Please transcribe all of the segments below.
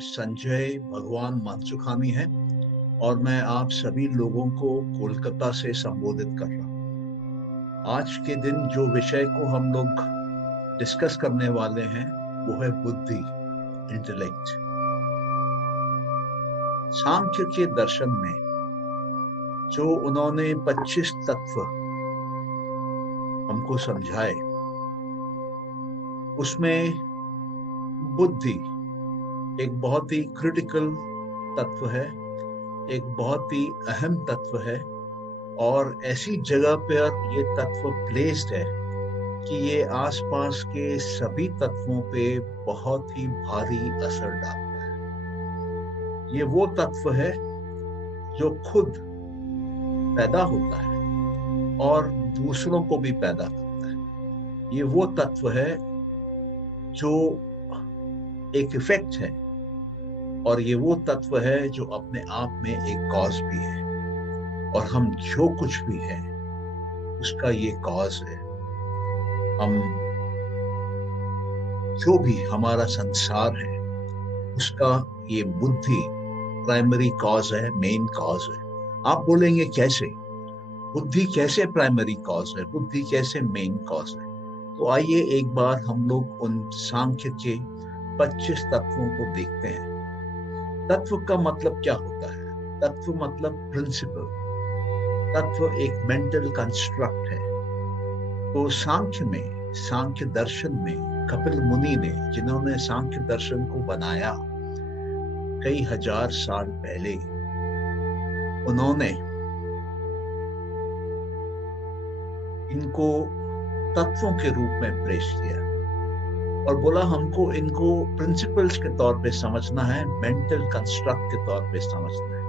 संजय भगवान मानसुखानी है और मैं आप सभी लोगों को कोलकाता से संबोधित कर रहा हूँ। आज के दिन जो विषय को हम लोग डिस्कस करने वाले हैं वो है बुद्धि, इंटेलेक्ट। सांख्य के दर्शन में जो उन्होंने 25 तत्व हमको समझाए, उसमें बुद्धि एक बहुत ही क्रिटिकल तत्व है, एक बहुत ही अहम तत्व है और ऐसी जगह पर ये तत्व प्लेस्ड है कि ये आसपास के सभी तत्वों पे बहुत ही भारी असर डालता है। ये वो तत्व है जो खुद पैदा होता है और दूसरों को भी पैदा करता है। ये वो तत्व है जो एक इफेक्ट है और ये वो तत्व है जो अपने आप में एक कॉज भी है और हम जो कुछ भी है उसका ये कॉज है। हम जो भी हमारा संसार है उसका ये बुद्धि प्राइमरी कॉज है, मेन कॉज है। आप बोलेंगे कैसे? बुद्धि कैसे प्राइमरी कॉज है, बुद्धि कैसे मेन कॉज है? तो आइए एक बार हम लोग उन सांख्य के 25 तत्वों को देखते हैं। तत्व का मतलब क्या होता है? तत्व मतलब प्रिंसिपल। तत्व एक मेंटल कंस्ट्रक्ट है। तो सांख्य में, सांख्य दर्शन में कपिल मुनि ने, जिन्होंने सांख्य दर्शन को बनाया कई हजार साल पहले, उन्होंने इनको तत्वों के रूप में पेश किया और बोला हमको इनको प्रिंसिपल्स के तौर पे समझना है, मेंटल कंस्ट्रक्ट के तौर पे समझना है।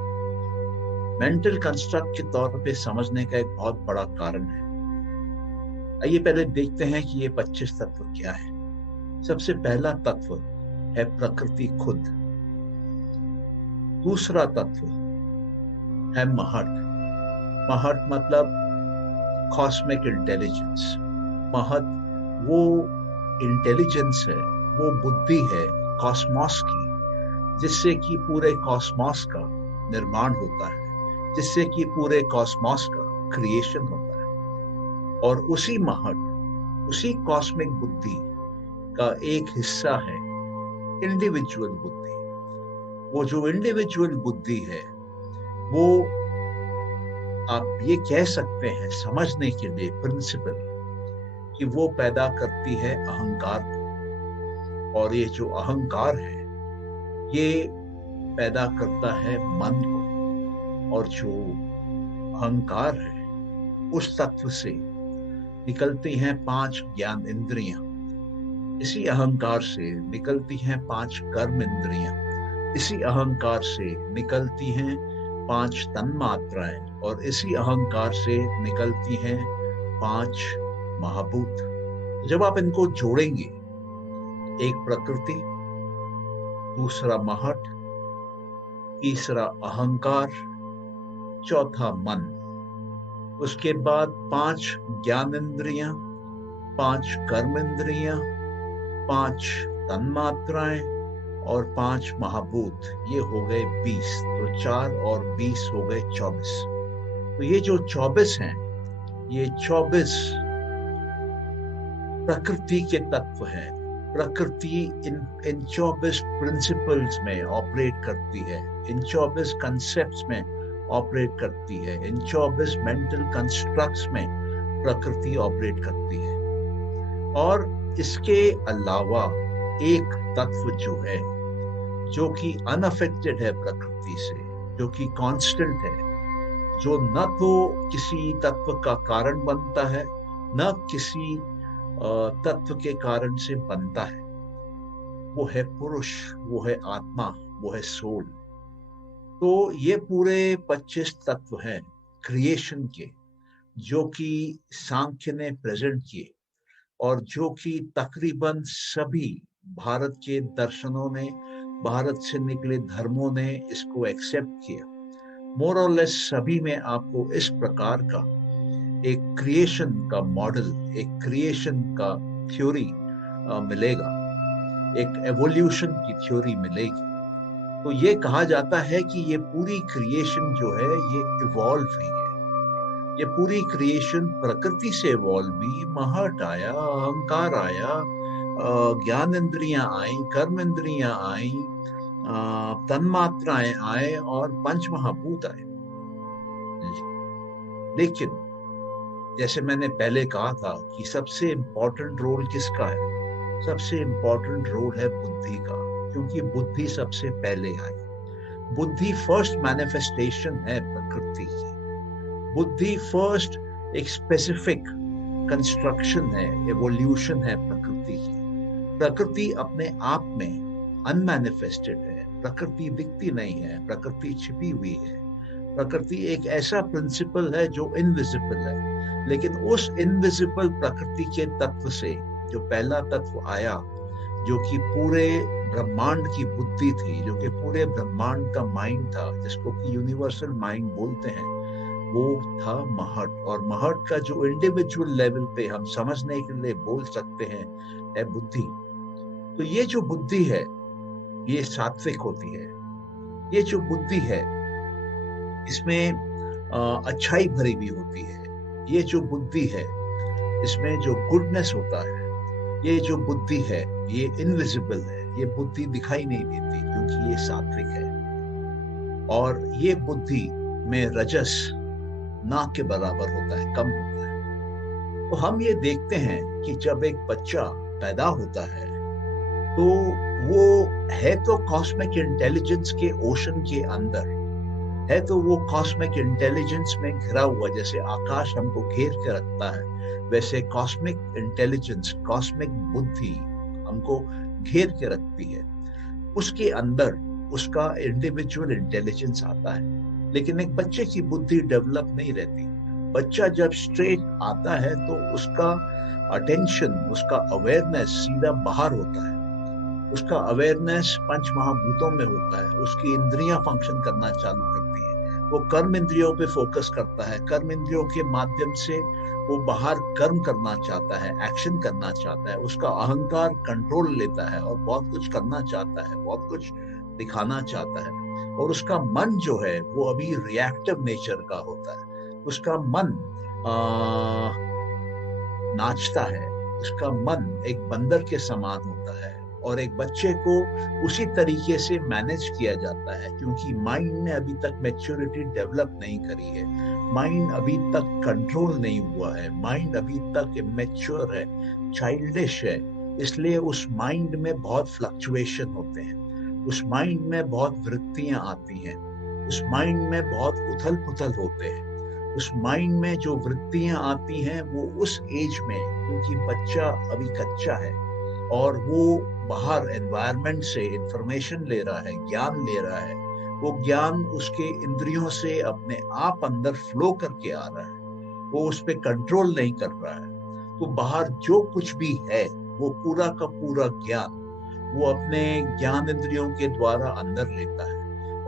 मेंटल कंस्ट्रक्ट के तौर पे समझने का एक बहुत बड़ा कारण है। आइए पहले देखते हैं कि ये 25 तत्व क्या है। सबसे पहला तत्व है प्रकृति खुद। दूसरा तत्व है महत। महत मतलब कॉस्मिक इंटेलिजेंस। महत वो इंटेलिजेंस है, वो बुद्धि है कॉस्मॉस की, जिससे कि पूरे कॉस्मॉस का निर्माण होता है, जिससे कि पूरे कॉस्मॉस का क्रिएशन होता है। और उसी महत, उसी कॉस्मिक बुद्धि का एक हिस्सा है इंडिविजुअल बुद्धि। वो जो इंडिविजुअल बुद्धि है वो आप ये कह सकते हैं समझने के लिए प्रिंसिपल कि वो पैदा करती है अहंकार को, और ये जो अहंकार है ये पैदा करता है मन को। और जो अहंकार है उस तत्व से निकलती हैं 5 ज्ञान इंद्रियां। इसी अहंकार से निकलती हैं 5 कर्म इंद्रियां। इसी अहंकार से निकलती हैं 5 तन्मात्राएं और इसी अहंकार से निकलती हैं 5 महाभूत। जब आप इनको जोड़ेंगे, एक प्रकृति, दूसरा महत, तीसरा अहंकार, चौथा मन, उसके बाद 5 ज्ञान इंद्रियां, 5 कर्म इंद्रियां, 5 तन्मात्राएं और 5 महाभूत, ये हो गए 20। तो 4 और 20 हो गए 24। तो ये जो 24 हैं, ये 24 प्रकृति के तत्व हैं। प्रकृति इन 24 प्रिंसिपल्स में ऑपरेट करती है, इन 24 कंसेप्ट्स में ऑपरेट करती है, इन 24 मेंटल कंस्ट्रक्ट्स में प्रकृति ऑपरेट करती है। और इसके अलावा एक तत्व जो है, जो कि अनअफेक्टेड है प्रकृति से, जो कि कांस्टेंट है, जो न तो किसी तत्व का कारण बनता है, न किसी तत्व के कारण से बनता है, वो है पुरुष, वो है आत्मा, वो है सोल। तो ये पूरे 25 तत्व हैं क्रिएशन के, जो कि सांख्य ने प्रेजेंट किए और जो कि तकरीबन सभी भारत के दर्शनों ने, भारत से निकले धर्मों ने इसको एक्सेप्ट किया। मोर और लेस सभी में आपको इस प्रकार का एक क्रिएशन का मॉडल, एक क्रिएशन का थ्योरी मिलेगा, एक एवोल्यूशन की थ्योरी मिलेगी। तो ये कहा जाता है कि ये पूरी क्रिएशन जो है ये इवॉल्व हुई है, ये पूरी क्रिएशन प्रकृति से इवॉल्व हुई। महट आया, अहंकार आया, ज्ञान इंद्रियां आई, कर्म इंद्रियां आई, तन्मात्राएं आए और पंच महाभूत आए। लेकिन जैसे मैंने पहले कहा था कि सबसे इंपॉर्टेंट रोल किसका है? सबसे इंपॉर्टेंट रोल है बुद्धि का, क्योंकि बुद्धि सबसे पहले आई। बुद्धि फर्स्ट मैनिफेस्टेशन है प्रकृति की। बुद्धि फर्स्ट एक स्पेसिफिक कंस्ट्रक्शन है, एवोल्यूशन है प्रकृति की। प्रकृति अपने आप में अनमैनिफेस्टेड है, प्रकृति दिखती नहीं है, प्रकृति छिपी हुई है। प्रकृति एक ऐसा प्रिंसिपल है जो इनविजिबल है, लेकिन उस इनविजिबल प्रकृति के तत्व से जो पहला तत्व आया, जो कि पूरे ब्रह्मांड की बुद्धि थी, जो कि पूरे ब्रह्मांड का माइंड था, जिसको कि यूनिवर्सल माइंड बोलते हैं, वो था महट। और महट का जो इंडिविजुअल लेवल पे हम समझने के लिए बोल सकते हैं है बुद्धि। तो ये जो बुद्धि है ये सात्विक होती है। ये जो बुद्धि है इसमें अच्छाई भरी हुई होती है। ये जो बुद्धि है इसमें जो गुडनेस होता है, ये जो बुद्धि है ये इनविजिबल है, ये बुद्धि दिखाई नहीं देती क्योंकि ये सात्विक है। और ये बुद्धि में रजस ना के बराबर होता है, कम होता है। तो हम ये देखते हैं कि जब एक बच्चा पैदा होता है तो वो है तो कॉस्मिक इंटेलिजेंस के ओशन के अंदर है, तो वो कॉस्मिक इंटेलिजेंस में घिरा हुआ, जैसे आकाश हमको घेर के रखता है वैसे कॉस्मिक इंटेलिजेंस, कॉस्मिक बुद्धि हमको घेर के रखती है। उसके अंदर उसका इंडिविजुअल इंटेलिजेंस आता है, लेकिन एक बच्चे की बुद्धि डेवलप नहीं रहती। बच्चा जब स्ट्रेट आता है तो उसका अटेंशन, उसका अवेयरनेस सीधा बाहर होता है। उसका अवेयरनेस पंच महाभूतों में होता है। उसकी इंद्रियां फंक्शन करना चालू करती हैं। वो कर्म इंद्रियों पे फोकस करता है। कर्म इंद्रियों के माध्यम से वो बाहर कर्म करना चाहता है, एक्शन करना चाहता है। उसका अहंकार कंट्रोल लेता है और बहुत कुछ करना चाहता है, बहुत कुछ दिखाना चाहता है। और उसका मन जो है वो अभी रिएक्टिव नेचर का होता है। उसका मन नाचता है, उसका मन एक बंदर के समान होता है। और एक बच्चे को उसी तरीके से मैनेज किया जाता है, क्योंकि माइंड ने अभी तक मैच्योरिटी डेवलप नहीं करी है, माइंड अभी तक कंट्रोल नहीं हुआ है, माइंड अभी तक इमैच्योर है, चाइल्डिश है। इसलिए उस माइंड में बहुत फ्लक्चुएशन होते हैं, उस माइंड में बहुत वृत्तियां आती हैं, उस माइंड में बहुत उथल पुथल होते हैं। उस माइंड में जो वृत्तियां आती हैं वो उस एज में, क्योंकि बच्चा अभी कच्चा है और वो बाहर एनवायरनमेंट से इंफॉर्मेशन ले रहा है, ज्ञान ले रहा है, वो ज्ञान उसके इंद्रियों से अपने आप अंदर फ्लो करके आ रहा है, वो उस पर कंट्रोल नहीं कर रहा है। तो बाहर जो कुछ भी है वो पूरा का पूरा ज्ञान वो अपने ज्ञान इंद्रियों के द्वारा अंदर लेता है।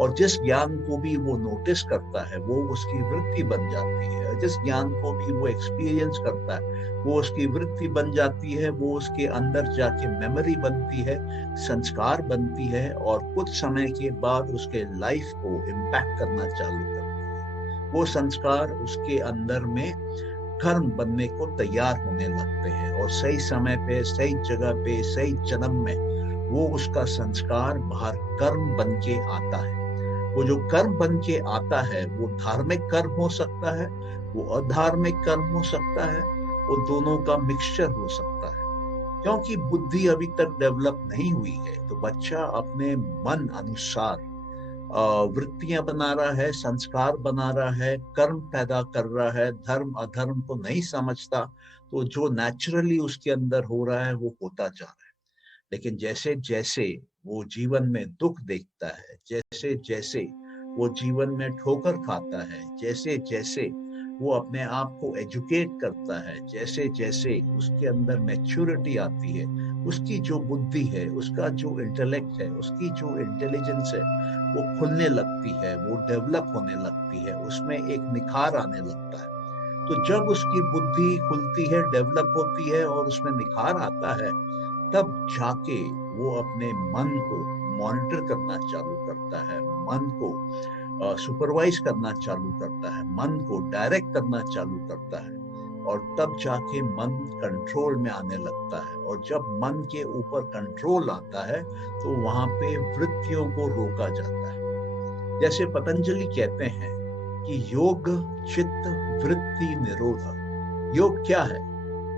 और जिस ज्ञान को भी वो नोटिस करता है वो उसकी वृत्ति बन जाती है। जिस ज्ञान को भी वो एक्सपीरियंस करता है वो उसकी वृत्ति बन जाती है। वो उसके अंदर जाके मेमोरी बनती है, संस्कार बनती है, और कुछ समय के बाद उसके लाइफ को इम्पैक्ट करना चालू करती है। वो संस्कार उसके अंदर में कर्म बनने को तैयार होने लगते हैं, और सही समय पे, सही जगह पे, सही जन्म में वो उसका संस्कार बाहर कर्म बन के आता है। वो जो कर्म बन के आता है वो धार्मिक कर्म हो सकता है, वो अधार्मिक कर्म हो सकता है, वो दोनों का मिक्सचर हो सकता है। क्योंकि बुद्धि अभी तक डेवलप नहीं हुई है तो बच्चा अपने मन अनुसार वृत्तियां बना रहा है, संस्कार बना रहा है, कर्म पैदा कर रहा है, धर्म अधर्म को नहीं समझता। तो जो नेचुरली उसके अंदर हो रहा है वो होता जा रहा है। लेकिन जैसे जैसे वो जीवन में दुख देखता है, जैसे जैसे वो जीवन में ठोकर खाता है, जैसे जैसे वो अपने आप को एजुकेट करता है, जैसे जैसे उसके अंदर मैच्योरिटी आती है, उसकी जो बुद्धि है, उसका जो इंटेलेक्ट है, उसकी जो इंटेलिजेंस है वो खुलने लगती है, वो डेवलप होने लगती है, उसमें एक निखार आने लगता है। तो जब उसकी बुद्धि खुलती है, डेवलप होती है और उसमें निखार आता है, तब जाके वो अपने मन को मॉनिटर करना चालू करता है, मन को सुपरवाइज करना चालू करता है, मन को डायरेक्ट करना चालू करता है, और तब जाके मन कंट्रोल में आने लगता है। और जब मन के ऊपर कंट्रोल आता है तो वहां पे वृत्तियों को रोका जाता है। जैसे पतंजलि कहते हैं कि योग चित्त वृत्ति निरोध। योग क्या है?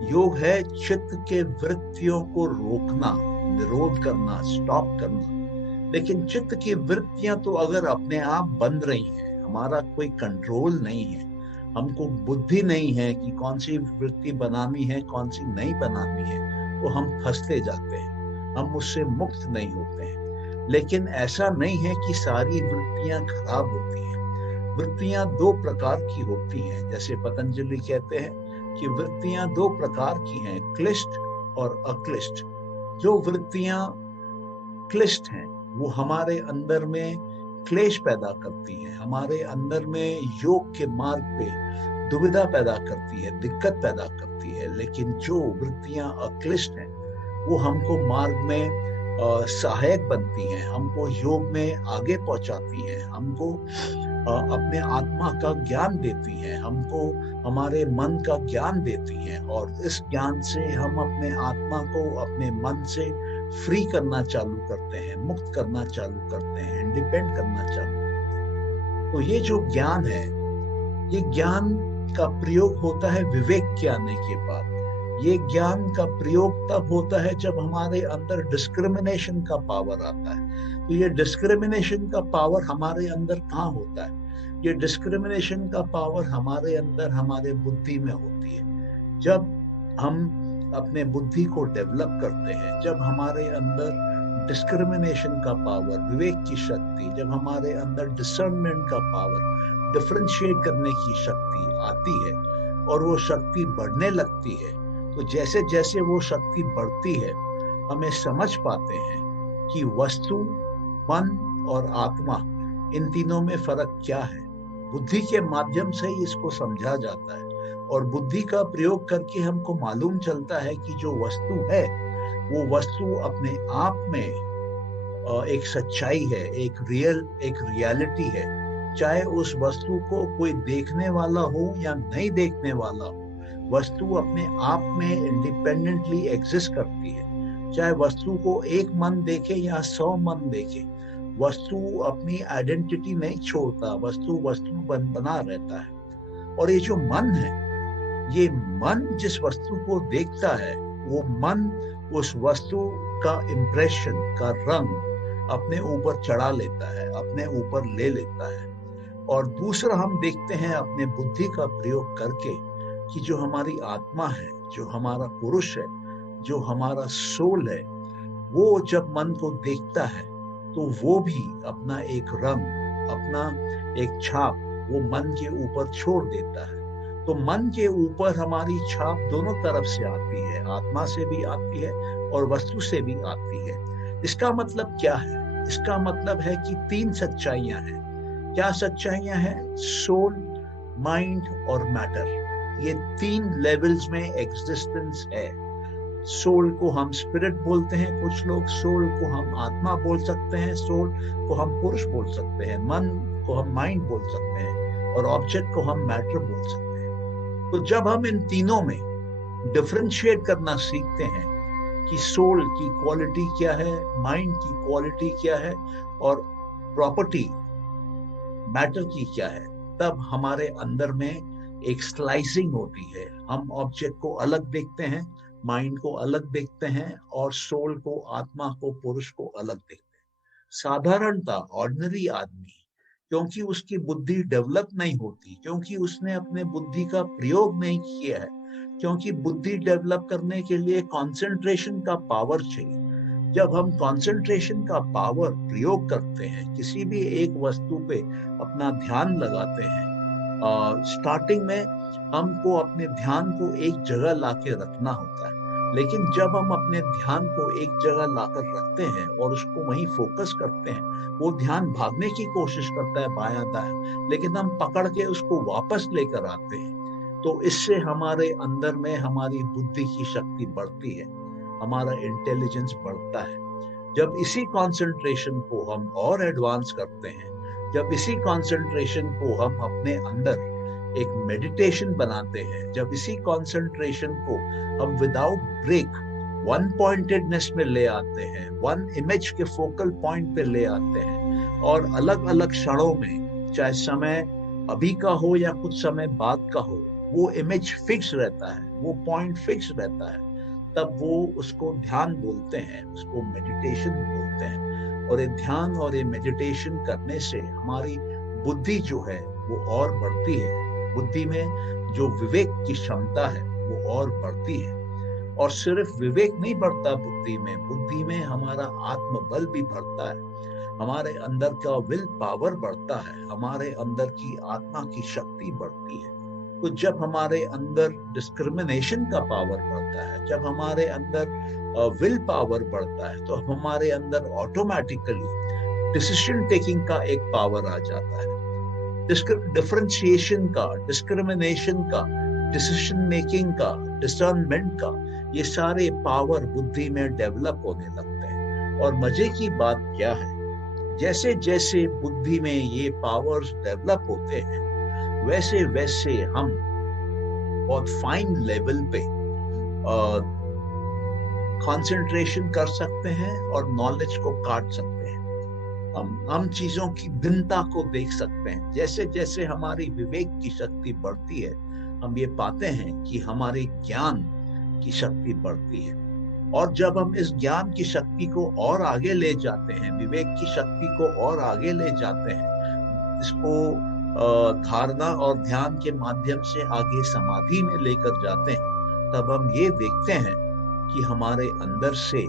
योग है चित्त के वृत्तियों को रोकना, निरोध करना, स्टॉप करना। लेकिन चित्त की वृत्तियां तो अगर अपने आप बन रही हैं, हमारा कोई कंट्रोल नहीं है, हमको बुद्धि नहीं है कि कौन सी वृत्ति बनानी है, कौन सी नहीं बनानी है, तो हम फंसते जाते हैं, हम उससे मुक्त नहीं होते हैं। लेकिन ऐसा नहीं है कि सारी वृत्तियां खराब होती हैं। वृत्तियां दो प्रकार की होती हैं। जैसे पतंजलि कहते हैं कि वृत्तियां दो प्रकार की हैं, क्लिष्ट और अक्लिष्ट। जो वृत्तियां क्लिष्ट हैं वो हमारे अंदर में क्लेश पैदा करती हैं, हमारे अंदर में योग के मार्ग पे दुविधा पैदा करती है, दिक्कत पैदा करती है। लेकिन जो वृत्तियां अक्लिष्ट हैं वो हमको मार्ग में सहायक बनती हैं, हमको योग में आगे पहुंचाती हैं, हमको अपने आत्मा का ज्ञान देती हैं, हमको हमारे मन का ज्ञान देती हैं। और इस ज्ञान से हम अपने आत्मा को अपने मन से फ्री करना चालू करते हैं, मुक्त करना चालू करते हैं, इंडिपेंडेंट करना चालू करते हैं। तो ये जो ज्ञान है, ये ज्ञान का प्रयोग होता है विवेक के आने के बाद। ये ज्ञान का प्रयोग तब होता है जब हमारे अंदर डिस्क्रिमिनेशन का पावर आता है। तो ये डिस्क्रिमिनेशन का पावर हमारे अंदर कहाँ होता है? ये डिस्क्रिमिनेशन का पावर हमारे अंदर, हमारे बुद्धि में होती है। जब हम अपने बुद्धि को डेवलप करते हैं, जब हमारे अंदर डिस्क्रिमिनेशन का पावर, विवेक की शक्ति, जब हमारे अंदर डिसर्नमेंट का पावर, डिफरेंशिएट करने की शक्ति आती है और वो शक्ति बढ़ने लगती है, तो जैसे जैसे वो शक्ति बढ़ती है हमें समझ पाते हैं कि वस्तु, मन और आत्मा, इन तीनों में फर्क क्या है। बुद्धि के माध्यम से ही इसको समझा जाता है और बुद्धि का प्रयोग करके हमको मालूम चलता है कि जो वस्तु है वो वस्तु अपने आप में एक सच्चाई है, एक रियलिटी है। चाहे उस वस्तु को कोई देखने वाला हो या नहीं देखने वाला हो, वस्तु अपने आप में इंडिपेंडेंटली एग्जिस्ट करती है। चाहे वस्तु को एक मन देखे या 100 मन देखे, वस्तु अपनी आइडेंटिटी नहीं छोड़ता, वस्तु बना रहता है। और ये जो मन है, ये मन जिस वस्तु को देखता है, वो मन उस वस्तु का इंप्रेशन का रंग अपने ऊपर चढ़ा लेता है, अपने ऊपर ले लेता है। और दूसरा हम देखते हैं अपने बुद्धि का प्रयोग करके कि जो हमारी आत्मा है, जो हमारा पुरुष है, जो हमारा सोल है, वो जब मन को देखता है तो वो भी अपना एक रंग, अपना एक छाप वो मन के ऊपर छोड़ देता है। तो मन के ऊपर हमारी छाप दोनों तरफ से आती है, आत्मा से भी आती है और वस्तु से भी आती है। इसका मतलब क्या है? इसका मतलब है कि 3 सच्चाइयां हैं। क्या सच्चाइयां हैं? सोल, माइंड और मैटर। ये 3 लेवल्स में एग्जिस्टेंस है। सोल को हम स्पिरिट बोलते हैं कुछ लोग, सोल को हम आत्मा बोल सकते हैं, सोल को हम पुरुष बोल सकते हैं, मन को हम माइंड बोल सकते हैं और ऑब्जेक्ट को हम मैटर बोल सकते हैं। तो जब हम इन तीनों में डिफरेंशिएट करना सीखते हैं कि सोल की क्वालिटी क्या है, माइंड की क्वालिटी क्या है और प्रॉपर्टी मैटर की क्या है, तब हमारे अंदर में एक स्लाइसिंग होती है। हम ऑब्जेक्ट को अलग देखते हैं, माइंड को अलग देखते हैं और सोल को, आत्मा को, पुरुष को अलग देखते हैं। साधारणता ऑर्डिनरी आदमी, क्योंकि उसकी बुद्धि डेवलप नहीं होती, क्योंकि उसने अपने बुद्धि का प्रयोग नहीं किया है, क्योंकि बुद्धि डेवलप करने के लिए कंसंट्रेशन का पावर चाहिए। जब हम कंसंट्रेशन का पावर प्रयोग करते हैं, किसी भी एक वस्तु पे अपना ध्यान लगाते हैं, स्टार्टिंग में हमको अपने ध्यान को एक जगह लाके रखना होता है। लेकिन जब हम अपने ध्यान को एक जगह लाकर रखते हैं और उसको वहीं फोकस करते हैं, वो ध्यान भागने की कोशिश करता है बायां दायां, लेकिन हम पकड़ के उसको वापस लेकर आते हैं। तो इससे हमारे अंदर में हमारी बुद्धि की शक्ति बढ़ती है, हमारा इंटेलिजेंस बढ़ता है। जब इसी कंसंट्रेशन को हम और एडवांस करते हैं, जब इसी कंसंट्रेशन को हम अपने अंदर एक मेडिटेशन बनाते हैं, जब इसी कंसंट्रेशन को हम विदाउट ब्रेक वन पॉइंटेडनेस में ले आते हैं, वन इमेज के फोकल पॉइंट पे ले आते हैं, और अलग अलग क्षणों में, चाहे समय अभी का हो या कुछ समय बाद का हो, वो इमेज फिक्स रहता है, वो पॉइंट फिक्स रहता है, तब वो उसको ध्यान बोलते हैं, उसको मेडिटेशन बोलते हैं। और ये ध्यान और ये मेडिटेशन करने से हमारी बुद्धि जो है वो और बढ़ती है, बुद्धि में जो विवेक की क्षमता है वो और बढ़ती है। और सिर्फ विवेक नहीं बढ़ता बुद्धि में हमारा आत्मबल भी बढ़ता है, हमारे अंदर का विल पावर बढ़ता है, हमारे अंदर की आत्मा की शक्ति बढ़ती है। तो जब हमारे अंदर डिस्क्रिमिनेशन का पावर बढ़ता है, जब हमारे अंदर विल पावर बढ़ता है, तो हमारे अंदर ऑटोमेटिकली डिसीजन टेकिंग का एक पावर आ जाता है। डिफरेंशिएशन का, डिस्क्रिमिनेशन का, डिसीजन मेकिंग का, डिसर्नमेंट का, ये सारे पावर बुद्धि में डेवलप होने लगते हैं। और मजे की बात क्या है, जैसे जैसे बुद्धि में ये पावर्स डेवलप होते हैं, वैसे वैसे हम बहुत फाइन लेवल पे कंसंट्रेशन कर सकते हैं और नॉलेज को काट सकते हैं। हम चीजों की भिन्नता को देख सकते हैं। जैसे जैसे हमारी विवेक की शक्ति बढ़ती है, हम ये पाते हैं कि हमारी ज्ञान की शक्ति बढ़ती है। और जब हम इस ज्ञान की शक्ति को और आगे ले जाते हैं, विवेक की शक्ति को और आगे ले जाते हैं, इसको धारणा और ध्यान के माध्यम से आगे समाधि में लेकर जाते हैं, तब हम ये देखते हैं कि हमारे अंदर से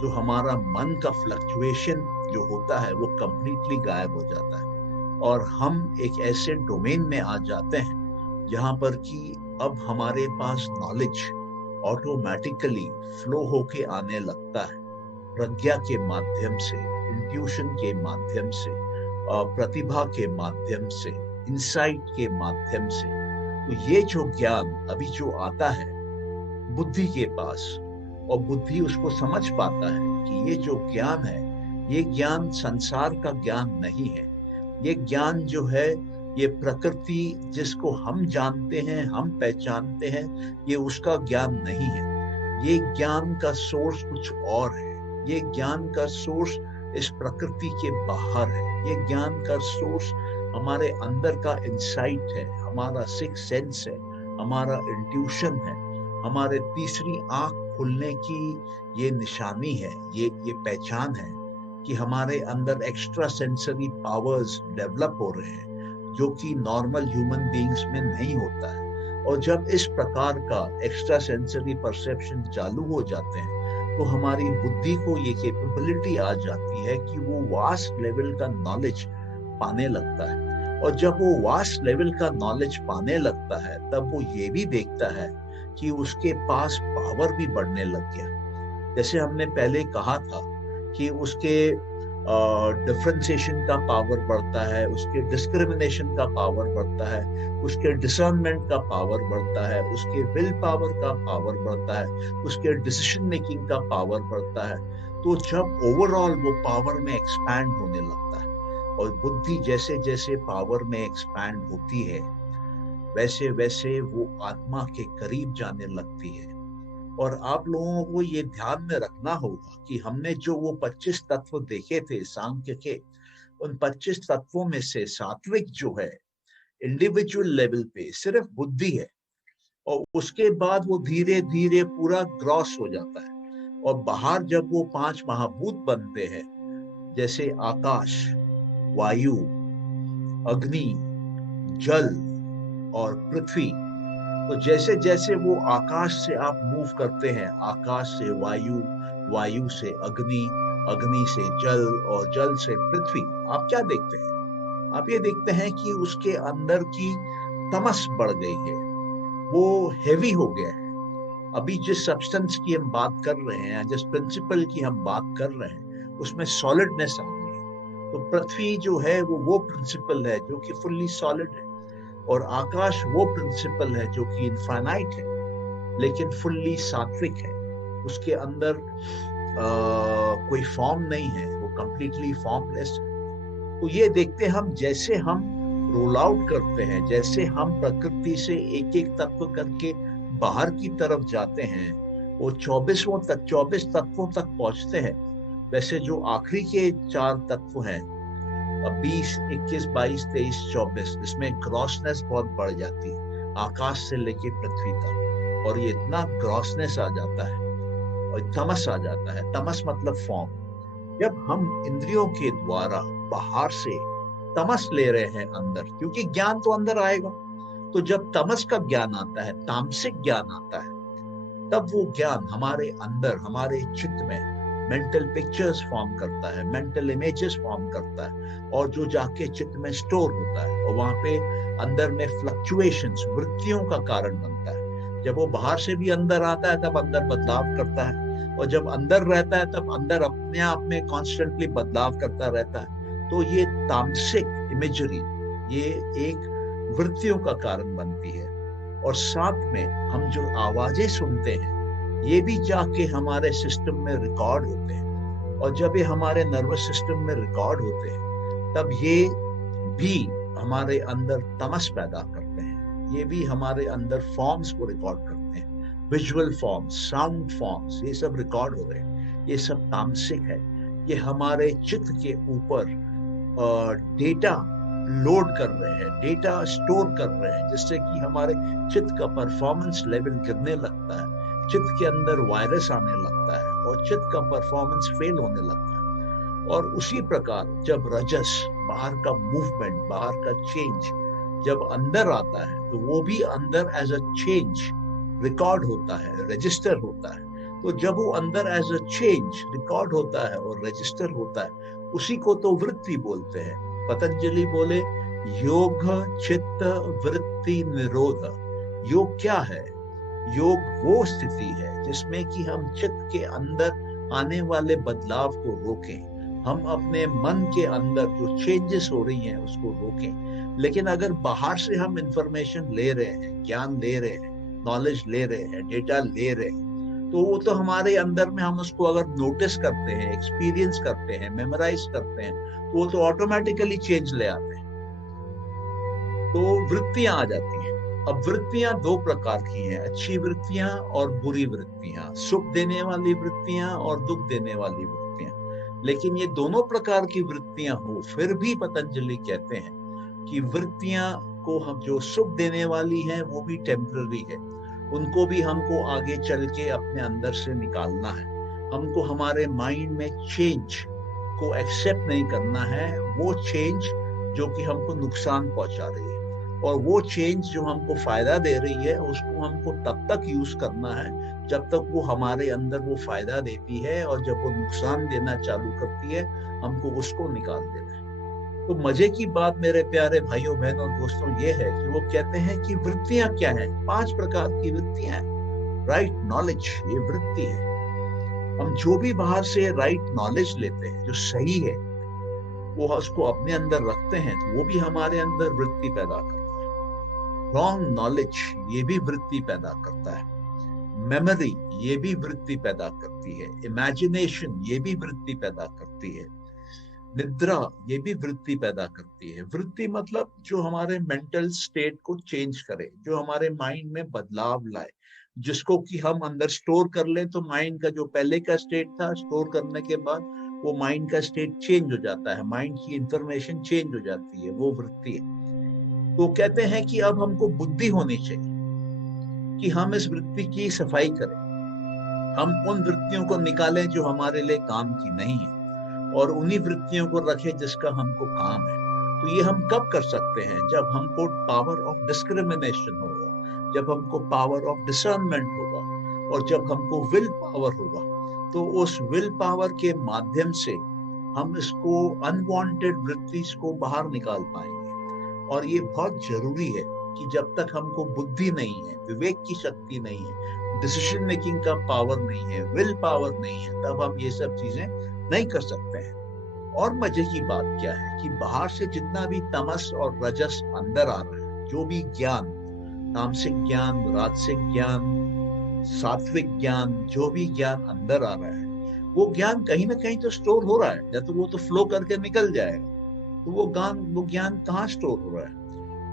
जो हमारा मन का फ्लक्चुएशन जो होता है वो कंप्लीटली गायब हो जाता है। और हम एक ऐसे डोमेन में आ जाते हैं जहां पर कि अब हमारे पास नॉलेज ऑटोमेटिकली फ्लो होके आने लगता है, प्रज्ञा के माध्यम से, इंट्यूशन के माध्यम से, प्रतिभा के माध्यम से, इंसाइट के माध्यम से। तो ये जो ज्ञान अभी जो आता है बुद्धि के पास, और बुद्धि उसको समझ पाता है कि ये जो ज्ञान है, ये ज्ञान संसार का ज्ञान नहीं है। ये ज्ञान जो है, ये प्रकृति जिसको हम जानते हैं, हम पहचानते हैं, ये उसका ज्ञान नहीं है। ये ज्ञान का सोर्स कुछ और है। ये ज्ञान का सोर्स इस प्रकृति के बाहर है। ये ज्ञान का सोर्स हमारे अंदर का इंसाइट है, हमारा सिक्स सेंस है, हमारा इंट्यूशन है, हमारे तीसरी आंख खुलने की ये निशानी है, ये पहचान है कि हमारे अंदर एक्स्ट्रा सेंसरी पावर्स डेवलप हो रहे हैं, जो कि नॉर्मल ह्यूमन बीइंग्स में नहीं होता है। और जब इस प्रकार का एक्स्ट्रा सेंसरी परसेप्शन चालू हो जाते हैं, तो हमारी बुद्धि को ये कैपेबिलिटी आ जाती है कि वो वास्ट लेवल का नॉलेज पाने लगता है। और जब वो वास्ट लेवल का नॉलेज पाने लगता है, तब वो ये भी देखता है कि उसके पास पावर भी बढ़ने लग गया। जैसे हमने पहले कहा था कि उसके डिफरेंशिएशन का पावर बढ़ता है, उसके डिस्क्रिमिनेशन का पावर बढ़ता है, उसके डिसर्नमेंट का पावर बढ़ता है, उसके विल पावर का पावर बढ़ता है, उसके डिसीजन मेकिंग का पावर बढ़ता है। तो जब ओवरऑल वो पावर में एक्सपैंड होने लगता है, और बुद्धि जैसे जैसे पावर में एक्सपैंड होती है, वैसे वैसे वो आत्मा के करीब जाने लगती है। और आप लोगों को ये ध्यान में रखना होगा कि हमने जो वो 25 तत्व देखे थे सांख्य के, उन 25 तत्वों में से सात्विक जो है इंडिविजुअल लेवल पे सिर्फ बुद्धि है, और उसके बाद वो धीरे धीरे पूरा ग्रॉस हो जाता है। और बाहर जब वो 5 महाभूत बनते हैं, जैसे आकाश, वायु, अग्नि, जल और पृथ्वी, तो जैसे जैसे वो आकाश से आप मूव करते हैं, आकाश से वायु, वायु से अग्नि, अग्नि से जल और जल से पृथ्वी, आप क्या देखते हैं? आप ये देखते हैं कि उसके अंदर की तमस बढ़ गई है, वो हेवी हो गया है। अभी जिस सब्सटेंस की हम बात कर रहे हैं, जिस प्रिंसिपल की हम बात कर रहे हैं, उसमें सॉलिडनेस आ गई है। तो पृथ्वी जो है वो प्रिंसिपल है जो कि फुल्ली सॉलिड है, और आकाश वो प्रिंसिपल है जो कि इनफाइनाइट है लेकिन फुल्ली सात्विक है। उसके अंदर कोई फॉर्म नहीं है, वो कंप्लीटली फॉर्मलेस है। तो ये देखते हम, जैसे हम रोल आउट करते हैं, जैसे हम प्रकृति से एक एक तत्व करके बाहर की तरफ जाते हैं, वो 24 तत्वों तक पहुंचते हैं। वैसे जो आखिरी के 4 तत्व हैं, 20, 21, 22, 23, 24, इसमें ग्रॉसनेस बहुत बढ़ जाती है, आकाश से लेके पृथ्वी तक। और ये इतना ग्रॉसनेस आ जाता है और तमस आ जाता है। तमस मतलब फॉर्म। जब हम इंद्रियों के द्वारा बाहर से तमस ले रहे हैं अंदर, क्योंकि ज्ञान तो अंदर आएगा, तो जब तमस का ज्ञान आता है, तामसिक ज्ञान आता है, तब वो ज्ञान हमारे अंदर, हमारे चित्त में मेंटल पिक्चर्स फॉर्म करता है, मेंटल इमेजेस फॉर्म करता है, और जो जाके चित्त में स्टोर होता है, और वहां पे अंदर में फ्लक्चुएशंस, वृत्तियों का कारण बनता है। जब वो बाहर से भी अंदर आता है, तब अंदर बदलाव करता है, और जब अंदर रहता है, तब अंदर अपने आप में कॉन्स्टेंटली बदलाव करता रहता है। तो ये तामसिक इमेजरी, ये एक वृत्तियों का कारण बनती है। और साथ में हम जो आवाजें सुनते हैं, ये भी जाके हमारे सिस्टम में रिकॉर्ड होते हैं, और जब ये हमारे नर्वस सिस्टम में रिकॉर्ड होते हैं, तब ये भी हमारे अंदर तमस पैदा करते हैं। ये भी हमारे अंदर फॉर्म्स को रिकॉर्ड करते हैं, विजुअल फॉर्म्स, साउंड फॉर्म्स, ये सब रिकॉर्ड हो रहे हैं। ये सब तामसिक है। ये हमारे चित्त के ऊपर डेटा लोड कर रहे हैं, डेटा स्टोर कर रहे हैं, जिससे कि हमारे चित्त का परफॉर्मेंस लेवल गिरने लगता है, चित्त के अंदर वायरस आने लगता है, और चित्त का परफॉर्मेंस फेल होने लगता है। और उसी प्रकार जब रजस, बाहर का मूवमेंट, बाहर का चेंज जब अंदर आता है, तो वो भी अंदर एज अ चेंज रिकॉर्ड होता है, रजिस्टर होता है। तो जब वो अंदर एज अ चेंज रिकॉर्ड होता है और रजिस्टर होता है, उसी को तो वृत्ति बोलते हैं। पतंजलि बोले, योग चित्त वृत्ति निरोध। योग क्या है? योग वो स्थिति है जिसमें कि हम चित्त के अंदर आने वाले बदलाव को रोकें, हम अपने मन के अंदर जो चेंजेस हो रही हैं उसको रोकें। लेकिन अगर बाहर से हम इंफॉर्मेशन ले रहे हैं, ज्ञान ले रहे हैं, नॉलेज ले रहे हैं, डेटा ले रहे हैं, तो वो तो हमारे अंदर में हम उसको अगर नोटिस करते हैं, एक्सपीरियंस करते हैं, मेमोराइज करते हैं, तो वो तो ऑटोमेटिकली चेंज ले आते हैं। तो वृत्तियां आ जाती हैं। अब वृत्तियां 2 प्रकार की हैं, अच्छी वृत्तियां और बुरी वृत्तियां, सुख देने वाली वृत्तियां और दुख देने वाली वृत्तियां। लेकिन ये दोनों प्रकार की वृत्तियां हो, फिर भी पतंजलि कहते हैं कि वृत्तियां को हम जो सुख देने वाली हैं वो भी टेम्पररी है, उनको भी हमको आगे चल के अपने अंदर से निकालना है। हमको हमारे माइंड में चेंज को एक्सेप्ट नहीं करना है, वो चेंज जो कि हमको नुकसान पहुंचा रही है, और वो चेंज जो हमको फायदा दे रही है उसको हमको तब तक यूज करना है जब तक वो हमारे अंदर वो फायदा देती है, और जब वो नुकसान देना चालू करती है हमको उसको निकाल देना है। तो मजे की बात मेरे प्यारे भाइयों बहनों दोस्तों ये है कि वो कहते हैं कि वृत्तियां क्या है? 5 प्रकार की वृत्तियां हैं। राइट नॉलेज, ये वृत्ति है। हम जो भी बाहर से राइट नॉलेज लेते हैं जो सही है, वो उसको अपने अंदर रखते हैं, तो वो भी हमारे अंदर वृत्ति पैदा करता है। रॉन्ग नॉलेज, ये भी वृत्ति पैदा करता है। मेमोरी, ये भी वृत्ति पैदा करती है। इमेजिनेशन, ये भी वृत्ति पैदा करती है। निद्रा, ये भी वृत्ति पैदा करती है। वृत्ति मतलब जो हमारे मेंटल स्टेट को चेंज करे, जो हमारे माइंड में बदलाव लाए, जिसको कि हम अंदर स्टोर कर ले, तो माइंड का जो पहले का स्टेट था, स्टोर करने के बाद वो माइंड का स्टेट चेंज हो जाता है, माइंड की इंफॉर्मेशन चेंज हो जाती है, वो वृत्ति है। तो कहते हैं कि अब हमको बुद्धि होनी चाहिए कि हम इस वृत्ति की सफाई करें, हम उन वृत्तियों को निकालें जो हमारे लिए काम की नहीं है, और उन्हीं वृत्तियों को रखें जिसका हमको काम है। तो ये हम कब कर सकते हैं? जब हमको पावर ऑफ डिस्क्रिमिनेशन होगा, जब हमको पावर ऑफ डिसर्नमेंट होगा, और जब हमको विल पावर होगा। तो उस विल पावर के माध्यम से हम इसको अनवांटेड वृत्ति को बाहर निकाल पाएंगे। और ये बहुत जरूरी है कि जब तक हमको बुद्धि नहीं है, विवेक की शक्ति नहीं है, डिसीजन मेकिंग का पावर नहीं है, विल पावर नहीं है, तब हम ये सब चीजें नहीं कर सकते हैं। और मजे की बात क्या है कि बाहर से जितना भी तमस और रजस अंदर आ रहा है, जो भी ज्ञान, तामसिक ज्ञान, राजसिक ज्ञान, सात्विक ज्ञान, जो भी ज्ञान अंदर आ रहा है, वो ज्ञान कहीं ना कहीं तो स्टोर हो रहा है, या तो वो तो फ्लो करके निकल जाएगा। तो वो ज्ञान कहाँ स्टोर हो रहा है?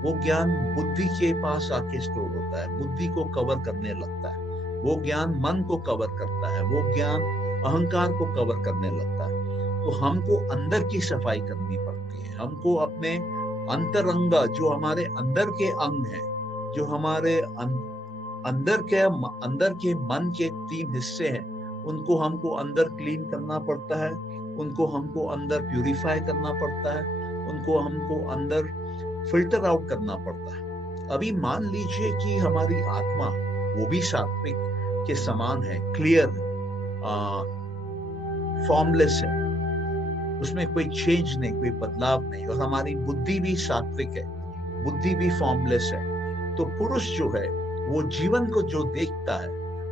वो ज्ञान बुद्धि के पास आके स्टोर होता है, बुद्धि को कवर करने लगता है। वो ज्ञान मन को कवर करता है, वो ज्ञान अहंकार को कवर करने लगता है। तो हमको अंदर की सफाई करनी पड़ती है। हमको अपने अंतरंगा, जो हमारे अंदर के अंग हैं, जो हमारे अंदर के मन के 3 हिस्से हैं, उनको हमको अंदर क्लीन करना पड़ता है, उनको हमको अंदर प्यूरिफाई करना पड़ता है, उनको हमको अंदर फिल्टर आउट करना पड़ता है। अभी मान लीजिए कि हमारी आत्मा वो भी सात्विक के समान है, क्लियर है, फॉर्मलेस है, उसमें कोई चेंज नहीं, कोई बदलाव नहीं, और हमारी बुद्धि भी सात्विक है, बुद्धि भी फॉर्मलेस है। तो पुरुष जो है वो जीवन को जो देखता है,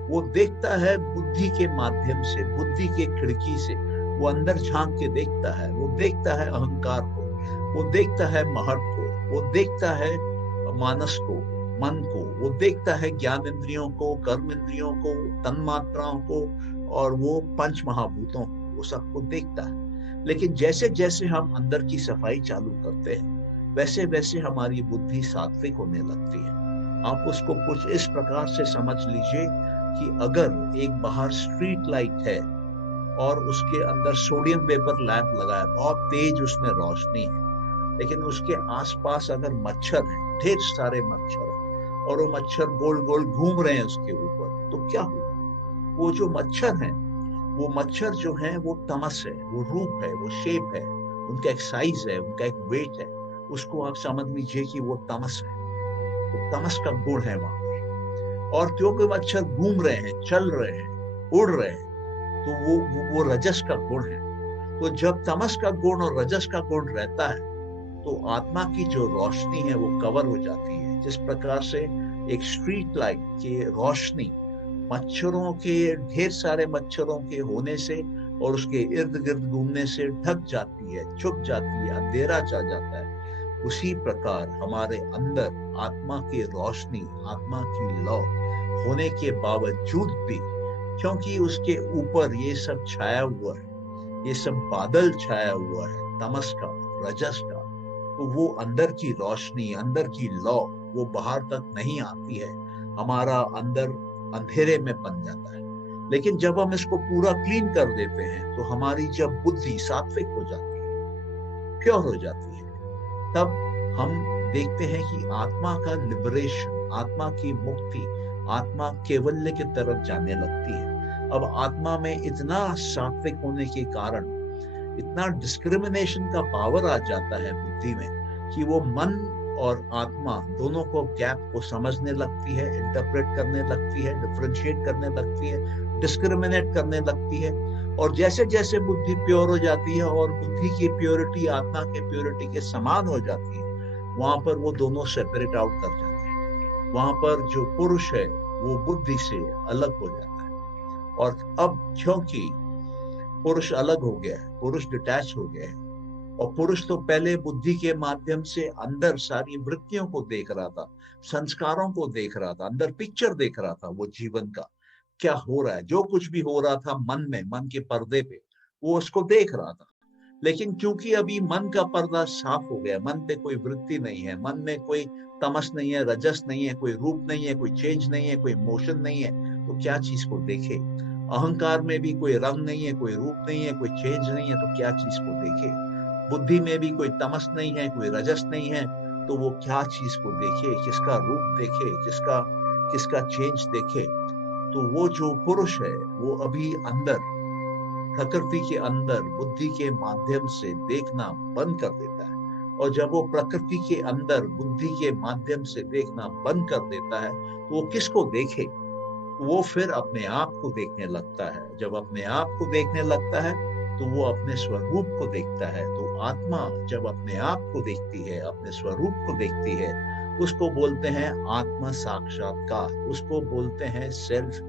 वो देखता है बुद्धि के माध्यम से, बुद्धि के खिड़की से वो अंदर झांक के देखता है। वो देखता है अहंकार को, वो देखता है महत को, वो देखता है मानस को, मन को, वो देखता है ज्ञान इंद्रियों को, कर्म इंद्रियों को, तन्मात्राओं को, और वो पंच महाभूतों को, वो सबको देखता है। लेकिन जैसे जैसे हम अंदर की सफाई चालू करते हैं, वैसे वैसे हमारी बुद्धि सात्विक होने लगती है। आप उसको कुछ इस प्रकार से समझ लीजिए कि अगर एक बाहर स्ट्रीट लाइट है और उसके अंदर सोडियम वेपर लैंप लगा है, बहुत तेज उसमें रोशनी है, लेकिन उसके आसपास अगर मच्छर है, ढेर सारे मच्छर है, और वो मच्छर गोल गोल घूम रहे हैं उसके ऊपर, तो क्या हुआ? वो जो मच्छर हैं, वो मच्छर जो है वो तमस है, वो रूप है, वो शेप है, उनका एक साइज है, उनका एक वेट है, उसको आप समझ लीजिए कि वो तमस है। तो तमस का गुण है वहां पर। और क्योंकि मच्छर घूम रहे हैं, चल रहे हैं, उड़ रहे हैं, तो वो रजस का गुण है। तो जब तमस का गुण और रजस का गुण रहता है, तो आत्मा की जो रोशनी है वो कवर हो जाती है। जिस प्रकार से एक स्ट्रीट लाइट की रोशनी मच्छरों के, ढेर सारे मच्छरों के होने से और उसके इर्द गिर्द घूमने से ढक जाती है, छुप जाती है, अंधेरा छा जाता है, उसी प्रकार हमारे अंदर आत्मा की रोशनी, आत्मा की लौ होने के बावजूद भी, क्योंकि उसके ऊपर ये सब छाया हुआ है, ये सब बादल छाया हुआ है तमस का, रजस का, तो वो अंदर की रोशनी, अंदर की लौ वो बाहर तक नहीं आती है, हमारा अंदर अंधेरे में बन जाता है। लेकिन जब हम इसको पूरा क्लीन कर देते हैं, तो हमारी जब बुद्धि सात्विक हो जाती है, प्योर हो जाती है, तब हम देखते हैं कि आत्मा का लिबरेशन, आत्मा की मुक्ति, आत्मा केवल्य की तरफ जाने लगती है। अब आत्मा में इतना सात्विक होने के कारण इतना डिस्क्रिमिनेशन का पावर आ जाता है बुद्धि में कि वो मन और आत्मा दोनों को, गैप को समझने लगती है, इंटरप्रेट करने लगती है, डिफरेंशिएट करने लगती है, डिस्क्रिमिनेट करने लगती है। और जैसे जैसे बुद्धि प्योर हो जाती है और बुद्धि की प्योरिटी आत्मा के प्योरिटी के समान हो जाती है, वहां पर वो दोनों सेपरेट आउट कर जाते हैं। वहां पर जो पुरुष है वो बुद्धि से अलग हो जाता है। और अब क्योंकि पुरुष अलग हो गया है, पुरुष डिटैच हो गया है, और पुरुष तो पहले बुद्धि के माध्यम से अंदर सारी वृत्तियों को देख रहा था, संस्कारों को देख रहा था, अंदर पिक्चर देख रहा था, वो जीवन का क्या हो रहा है, जो कुछ भी हो रहा था मन में, मन के पर्दे पे, वो उसको देख रहा था। लेकिन क्योंकि अभी मन का पर्दा साफ हो गया, मन पे कोई वृत्ति नहीं है, मन में कोई तमस नहीं है, रजस नहीं है, कोई रूप नहीं है, कोई चेंज नहीं है, कोई मोशन नहीं है, तो क्या चीज को देखे? अहंकार में भी कोई रंग नहीं है, कोई रूप नहीं है, कोई चेंज नहीं है, तो क्या चीज को देखे? बुद्धि में भी कोई तमस नहीं है, कोई रजस नहीं है, तो वो क्या चीज को देखे? किसका रूप देखे? किसका चेंज देखे? तो वो जो पुरुष है वो अभी अंदर, प्रकृति के अंदर बुद्धि के माध्यम से देखना बंद कर देता है। और जब वो प्रकृति के अंदर बुद्धि के माध्यम से देखना बंद कर देता है, तो वो किसको देखे? वो फिर अपने आप को देखने लगता है। जब अपने आप को देखने लगता है, तो वो अपने स्वरूप को देखता है। तो आत्मा जब अपने आप को देखती है, अपने स्वरूप को देखती है, उसको बोलते हैं आत्मा साक्षात्कार, उसको बोलते हैं सेल्फ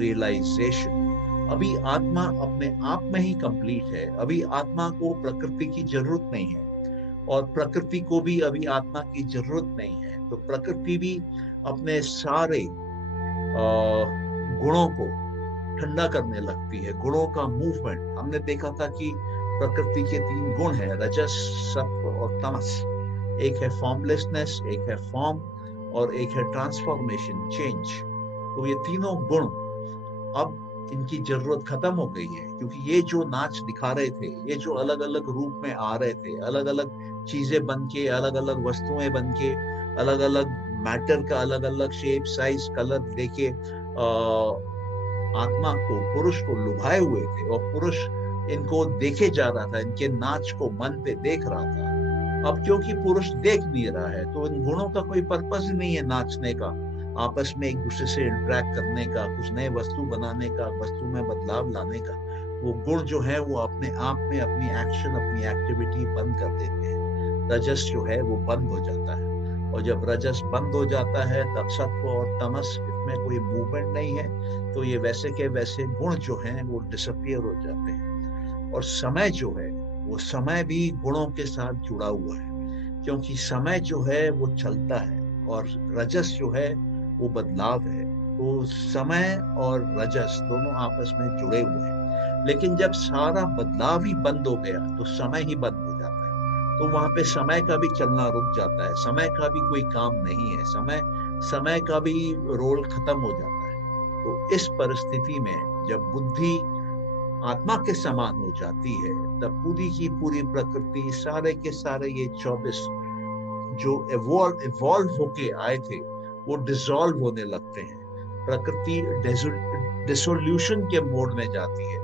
रियलाइजेशन। अभी आत्मा अपने आप में ही कंप्लीट है, अभी आत्मा को प्रकृति की जरूरत नहीं है, और प्रकृति को भी अभी आत्मा की जरूरत नहीं है। तो प्रकृति भी अपने सारे गुणों को ठंडा करने लगती है। गुणों का मूवमेंट, हमने देखा था कि प्रकृति के 3 गुण हैं, रजस, सत्व और तमस। एक है फॉर्मलेसनेस, एक है फॉर्म और एक है ट्रांसफॉर्मेशन, चेंज। तो ये तीनों गुण अब इनकी जरूरत खत्म हो गई है, क्योंकि ये जो नाच दिखा रहे थे, ये जो अलग अलग रूप में आ रहे थे, अलग अलग चीजें बन के, अलग अलग वस्तुएं बन के, अलग अलग मैटर का अलग अलग शेप, साइज, कलर देके आत्मा को, पुरुष को लुभाए हुए थे, और पुरुष इनको देखे जा रहा था, इनके नाच को मन पे देख रहा था। अब क्योंकि पुरुष देख नहीं रहा है, तो इन गुणों का कोई पर्पस ही नहीं है नाचने का, आपस में एक दूसरे से इंटरेक्ट करने का, कुछ नए वस्तु बनाने का, वस्तु में बदलाव लाने का। वो गुण जो है वो अपने आप में अपनी एक्शन, अपनी एक्टिविटी बंद कर देते हैं। रजस जो है वो बंद हो जाता है, और जब रजस बंद हो जाता है तब सत्व और तमस, इसमें कोई मूवमेंट नहीं है, तो ये वैसे के वैसे गुण जो हैं वो डिसअपियर हो जाते हैं। और समय जो है वो समय भी गुणों के साथ जुड़ा हुआ है, क्योंकि समय जो है वो चलता है और रजस जो है वो बदलाव है। तो समय और रजस दोनों आपस में जुड़े हुए हैं, लेकिन जब सारा बदलाव ही बंद हो गया तो समय ही बंद हो जाता है। तो वहां पे समय का भी चलना रुक जाता है, समय का भी कोई काम नहीं है, समय का भी रोल खत्म हो जाता है। तो इस परिस्थिति में जब बुद्धि आत्मा के समान हो जाती है, तब पूरी की पूरी प्रकृति, सारे के सारे ये 24 जो इवॉल्व होके आए थे वो डिसॉल्व होने लगते हैं। प्रकृति डिसोल्यूशन के मोड में जाती है,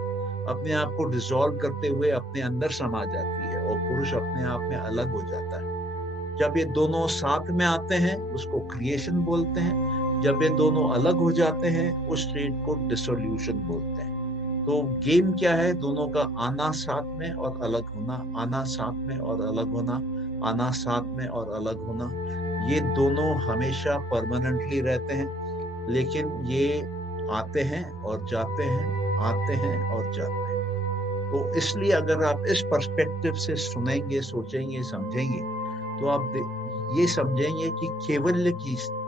अपने आप को डिसॉल्व करते हुए अपने अंदर समा जाती है, और पुरुष अपने आप में अलग हो जाता है। जब ये दोनों साथ में आते हैं उसको क्रिएशन बोलते हैं, जब ये दोनों अलग हो जाते हैं उस स्टेट को डिसोल्यूशन बोलते हैं। तो गेम क्या है? दोनों का आना साथ में और अलग होना, आना साथ में और अलग होना, आना साथ में और अलग होना। ये दोनों हमेशा परमानेंटली रहते हैं, लेकिन ये आते हैं और जाते हैं, आते हैं और जाते हैं। तो इसलिए अगर आप इस पर्सपेक्टिव से सुनेंगे, सोचेंगे, समझेंगे, तो आप ये समझेंगे कि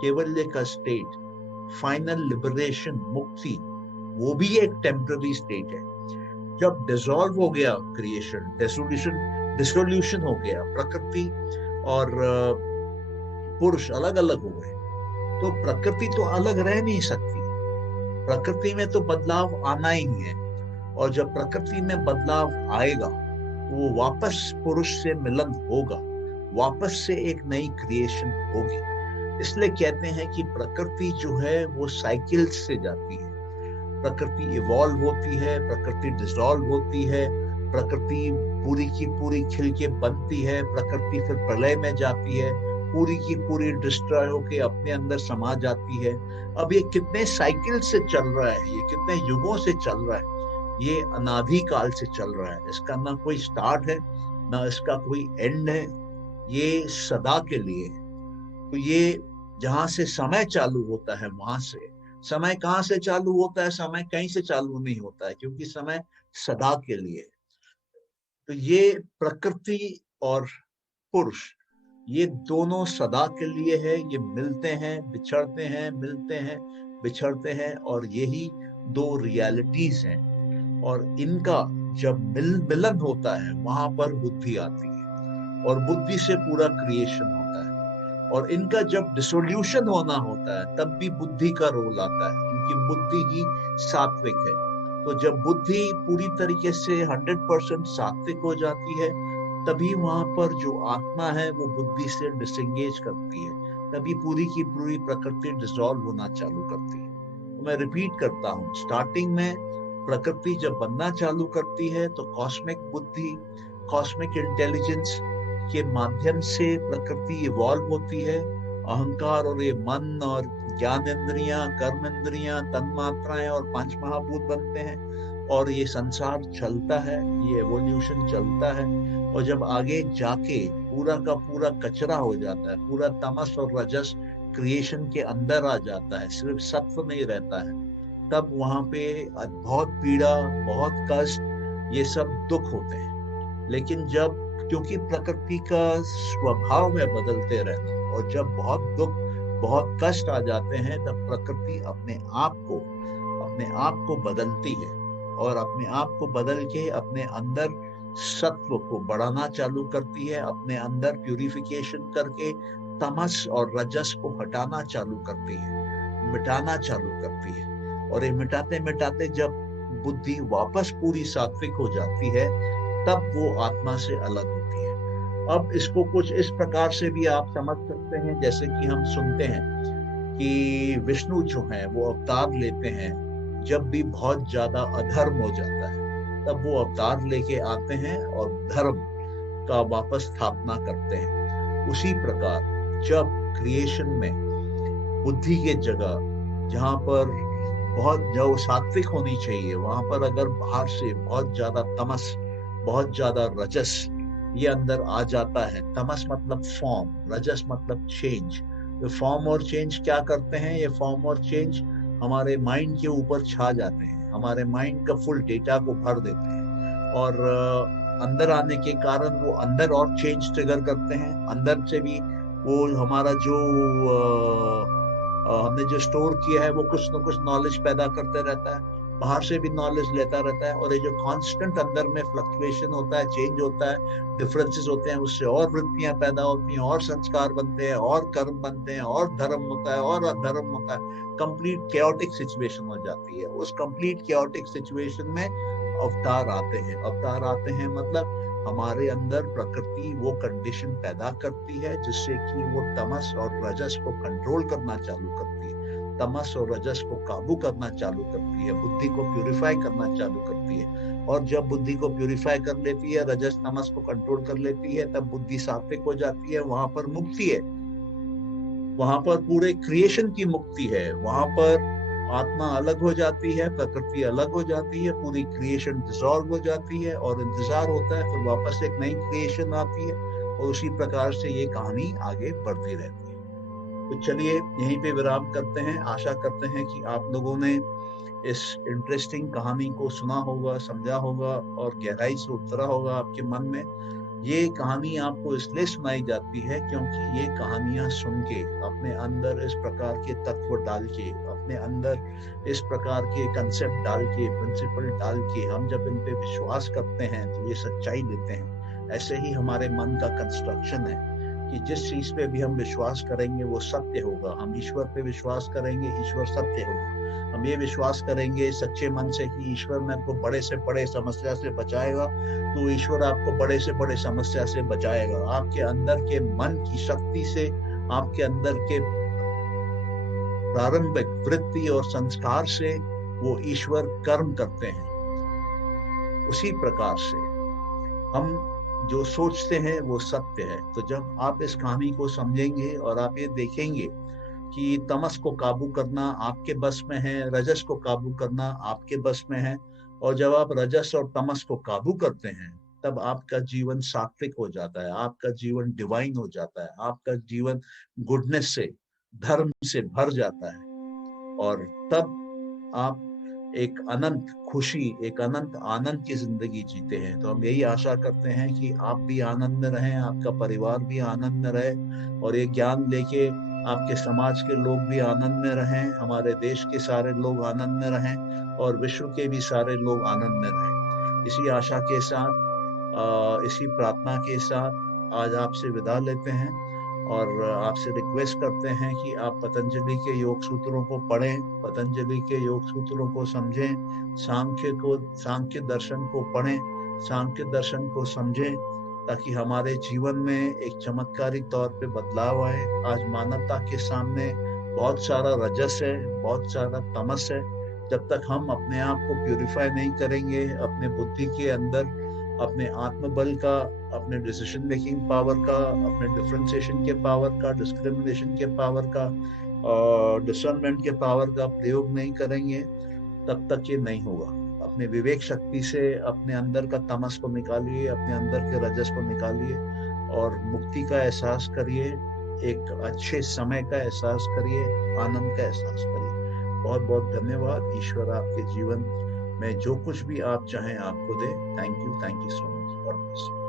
केवल्य का स्टेट, फाइनल लिबरेशन, मुक्ति, वो भी एक टेम्पररी स्टेट है। जब डिसॉल्व हो गया क्रिएशन, डिसोल्यूशन हो गया, प्रकृति और पुरुष अलग अलग हो गए, तो प्रकृति तो अलग रह नहीं सकती, प्रकृति में तो बदलाव आना ही है। और जब प्रकृति में बदलाव आएगा तो वो वापस पुरुष से मिलन होगा, वापस से एक नई क्रिएशन होगी। इसलिए कहते हैं कि प्रकृति जो है वो साइकिल्स से जाती है। प्रकृति इवॉल्व होती है, प्रकृति डिसॉल्व होती है, प्रकृति पूरी की पूरी खिल के बनती है, प्रकृति फिर प्रलय में जाती है, पूरी की पूरी डिस्ट्रॉय होके अपने अंदर समा जाती है। अब ये कितने साइकिल से चल रहा है, ये कितने युगों से चल रहा है, ये अनादि काल से चल रहा है। इसका ना कोई स्टार्ट है, ना इसका कोई एंड है, ये सदा के लिए है। तो ये जहां से समय चालू होता है, वहां से समय कहाँ से चालू होता है? समय कहीं से चालू नहीं होता है, क्योंकि समय सदा के लिए। तो ये प्रकृति और पुरुष, ये दोनों सदा के लिए है। ये मिलते हैं, बिछड़ते हैं, मिलते हैं, बिछड़ते हैं, और यही दो रियलिटीज हैं। और इनका जब मिलन होता है वहां पर बुद्धि आती है, और बुद्धि से पूरा क्रिएशन होता है। और इनका जब डिसोल्यूशन होना होता है तब भी बुद्धि का रोल आता है, क्योंकि बुद्धि ही सात्विक है। तो जब बुद्धि पूरी तरीके से 100% सात्विक हो जाती है, तभी वहां पर जो आत्मा है वो बुद्धि से डिसएंगेज करती है, तभी पूरी की पूरी प्रकृति डिसॉल्व होना चालू करती है। तो मैं रिपीट करता हूँ, स्टार्टिंग में प्रकृति जब बनना चालू करती है तो कॉस्मिक बुद्धि, कॉस्मिक इंटेलिजेंस के माध्यम से प्रकृति इवॉल्व होती है। अहंकार और ये मन और ज्ञान इंद्रियां, कर्म इंद्रियां, तन्मात्राएं और पंच महाभूत बनते हैं, और ये संसार चलता है, ये एवोल्यूशन चलता है। और जब आगे जाके पूरा का पूरा कचरा हो जाता है, पूरा तमस और रजस क्रिएशन के अंदर आ जाता है, सिर्फ सत्व नहीं रहता है, तब वहां पे बहुत पीड़ा, बहुत कष्ट, ये सब दुख होते हैं। लेकिन जब, क्योंकि प्रकृति का स्वभाव है बदलते रहना, और जब बहुत दुख, बहुत कष्ट आ जाते हैं, तब प्रकृति अपने आप को अपने आप को बदलती है और अपने आप को बदल के अपने अंदर सत्व को बढ़ाना चालू करती है, अपने अंदर प्यूरिफिकेशन करके तमस और रजस को हटाना चालू करती है, मिटाना चालू करती है। और ये मिटाते मिटाते जब बुद्धि वापस पूरी सात्विक हो जाती है, तब वो आत्मा से अलग होती है। अब इसको कुछ इस प्रकार से भी आप समझ सकते हैं, जैसे कि हम सुनते हैं कि विष्णु जो है वो अवतार लेते हैं जब भी बहुत ज्यादा अधर्म हो जाता है, तब वो अवतार लेके आते हैं और धर्म का वापस स्थापना करते हैं। उसी प्रकार जब क्रिएशन में बुद्धि के जगह जहां पर बहुत जो सात्विक होनी चाहिए, वहां पर अगर बाहर से बहुत ज्यादा तमस, बहुत ज्यादा रजस ये अंदर आ जाता है। तमस मतलब फॉर्म, रजस मतलब चेंज। ये फॉर्म और चेंज क्या करते हैं? ये फॉर्म और चेंज हमारे माइंड के ऊपर छा जाते हैं, हमारे माइंड का फुल डेटा को भर देते हैं और अंदर आने के कारण वो अंदर और चेंज ट्रिगर करते हैं। अंदर से भी वो हमारा जो हमने जो स्टोर किया है वो कुछ ना कुछ नॉलेज पैदा करते रहता है, बाहर से भी नॉलेज लेता रहता है। और ये जो कांस्टेंट अंदर में फ्लक्चुएशन होता है, चेंज होता है, डिफरेंसेस होते हैं, उससे और वृत्तियां पैदा होती हैं, और संस्कार बनते हैं, और कर्म बनते हैं, और धर्म होता है, और अधर्म होता है। कंप्लीट कैओटिक सिचुएशन हो जाती है। उस कंप्लीट कैओटिक सिचुएशन में अवतार आते हैं। अवतार आते हैं मतलब हमारे अंदर प्रकृति वो कंडीशन पैदा करती है जिससे कि वो तमस और रजस को कंट्रोल करना चालू करती है, तमस और रजस को काबू करना चालू करती है, बुद्धि को प्यूरिफाई करना चालू करती है। और जब बुद्धि को प्यूरिफाई कर लेती है, रजस तमस को कंट्रोल कर लेती है, तब बुद्धि सात्विक हो जाती है। वहां पर मुक्ति है, वहां पर पूरे क्रिएशन की मुक्ति है। वहां पर आत्मा अलग हो जाती है, प्रकृति अलग हो जाती है, पूरी क्रिएशन डिसॉल्व हो जाती है और इंतजार होता है फिर वापस एक नई क्रिएशन आती है। और उसी प्रकार से ये कहानी आगे बढ़ती रहती है। तो चलिए यहीं पे विराम करते हैं। आशा करते हैं कि आप लोगों ने इस इंटरेस्टिंग कहानी को सुना होगा, समझा होगा और गहराई से उतरा होगा आपके मन में। ये कहानी आपको इसलिए सुनाई जाती है क्योंकि ये कहानियां सुन के, अपने अंदर इस प्रकार के तत्व डाल के, अपने अंदर इस प्रकार के कंसेप्ट डाल के, प्रिंसिपल डाल के, हम जब इन पे विश्वास करते हैं तो ये सच्चाई लेते हैं। ऐसे ही हमारे मन का कंस्ट्रक्शन है कि जिस चीज पे भी हम विश्वास करेंगे वो सत्य होगा। हम ईश्वर पे विश्वास करेंगे, ईश्वर सत्य होगा। हम ये विश्वास करेंगे सच्चे मन से कि ईश्वर मेरे को बड़े से बड़े समस्या से बचाएगा, तो ईश्वर आपको बड़े से बड़े समस्या से बचाएगा। आपके अंदर के मन की शक्ति से, आपके अंदर के प्रारंभिक वृत्ति और संस्कार से वो ईश्वर कर्म करते हैं। उसी प्रकार से हम जो सोचते हैं वो सत्य है। तो जब आप इस कहानी को समझेंगे और आप ये देखेंगे कि तमस को काबू करना आपके बस में है, रजस को काबू करना आपके बस में है, और जब आप रजस और तमस को काबू करते हैं तब आपका जीवन सात्विक हो जाता है, आपका जीवन डिवाइन हो जाता है, आपका जीवन गुडनेस से, धर्म से भर जाता है। और तब आप एक अनंत खुशी, एक अनंत आनंद की जिंदगी जीते हैं। तो हम यही आशा करते हैं कि आप भी आनंद में रहें, आपका परिवार भी आनंद में रहे, और ये ज्ञान लेके आपके समाज के लोग भी आनंद में रहें, हमारे देश के सारे लोग आनंद में रहें, और विश्व के भी सारे लोग आनंद में रहें। इसी आशा के साथ, इसी प्रार्थना के साथ आज आपसे विदा लेते हैं और आपसे रिक्वेस्ट करते हैं कि आप पतंजलि के योग सूत्रों को पढ़ें, पतंजलि के योग सूत्रों को समझें, सांख्य दर्शन को पढ़ें, सांख्य दर्शन को समझें, ताकि हमारे जीवन में एक चमत्कारिक तौर पे बदलाव आए। आज मानवता के सामने बहुत सारा रजस है, बहुत सारा तमस है। जब तक हम अपने आप को प्यूरिफाई नहीं करेंगे, अपने बुद्धि के अंदर अपने आत्मबल का, अपने डिसीजन मेकिंग पावर का, अपने डिफरेंशिएशन के पावर का, डिस्क्रिमिनेशन के पावर का, डिसर्नमेंट के पावर का प्रयोग नहीं करेंगे, तब तक ये नहीं होगा। अपने विवेक शक्ति से अपने अंदर का तमस को निकालिए, अपने अंदर के रजस को निकालिए और मुक्ति का एहसास करिए, एक अच्छे समय का एहसास करिए, आनंद का एहसास करिए। बहुत बहुत धन्यवाद। ईश्वर आपके जीवन में जो कुछ भी आप चाहें आपको दे। Thank you so much.